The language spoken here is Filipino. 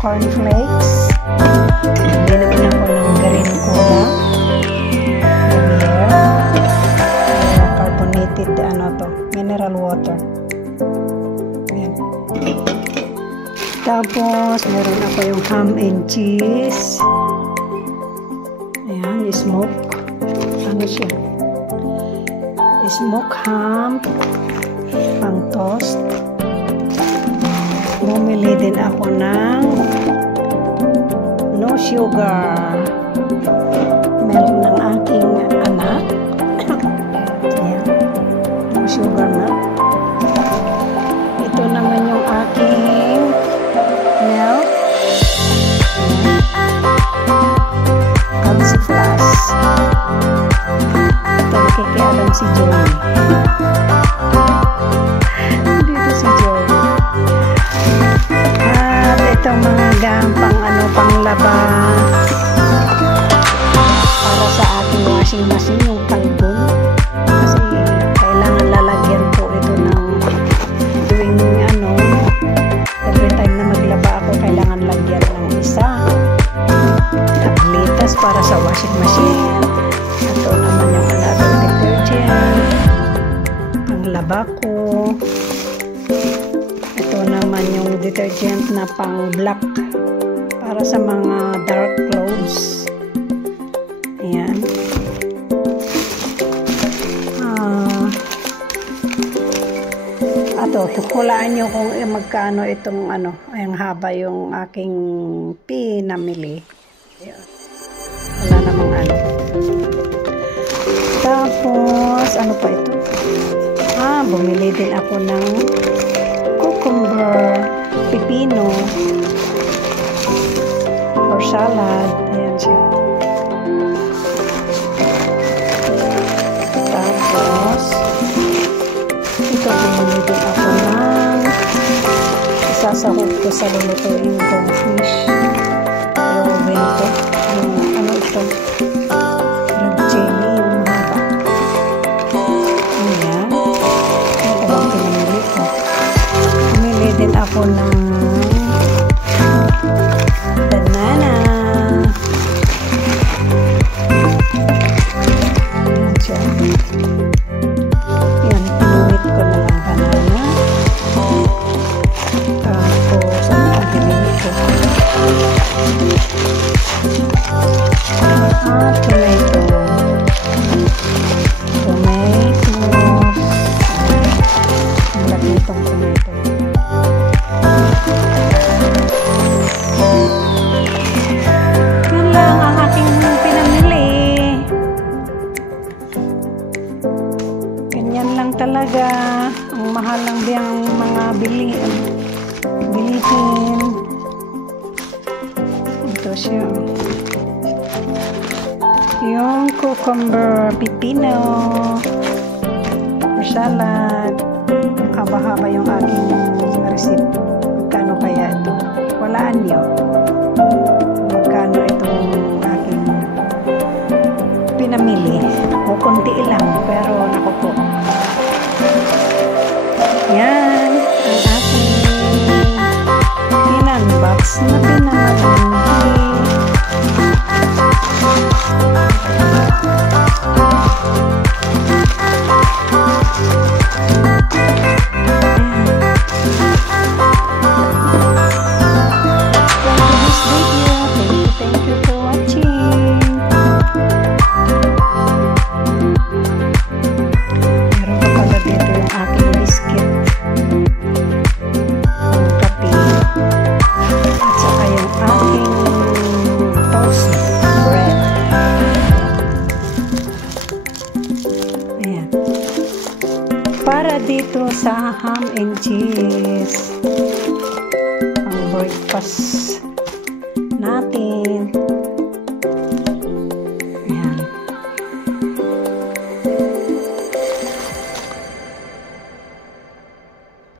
cornflakes. Bili naman ako ng green cola. Carbonated, mineral water. Ayan. Tapos, meron ako yung ham and cheese. Ayan, smoke. Ano siya? Smoke ham. Pang toast. Bumili din ako ng no sugar milk ng aking anak. Ayan. No sugar milk. Ito naman yung aking milk. Calci Plus. Ito nakikialam si Joey. Dito si Joey. At itong mga gampang panglaba para sa ating washing machine, yung kalbon. Kasi kailangan lalagyan po ito ng tuwing every time na maglaba ako, kailangan lagyan ng isa tablitas para sa washing machine. Ito naman yung another detergent panglaba ko. Ito naman yung detergent na pang black para sa mga dark clothes. Ayan. Hulaan nyo kung magkano itong ang haba yung aking pinamili. Ayan. Wala namang Tapos, ano pa ito? Bumili din ako ng cucumber, pipino, for salad. Ayan siya. Tapos, ito bumili din ako ng isasahog ko sa lulutuin kong fish. Pero ganito. Ano ito? Red chili, yung haba. Ayan. Ito bang pinamili ko? Bumili din ako ng banana. Ayan siya. Ayan, pinunit ko na lang banana. Tapos, ano ang pinili ko? Tomato. Tomatoes. Ang laki itong tomato. Yan lang ang aking pinamili. Ganyan lang talaga. Ang mahal lang biyang mga bilihin. Ito siya. Yung cucumber, pipino, for salad. Haba-haba yung aking receipt. Magkano kaya ito? Walaan nyo. Magkano itong aking pinamili. O konti lang, pero naku po. Yan. Ang aking pinunbox na pinamili. Thank you for watching. Meron pa pala dito yung aking biscuit, ang kape, at saka yung aking toast bread. Ayan. Para dito sa ham and cheese, ang breakfast.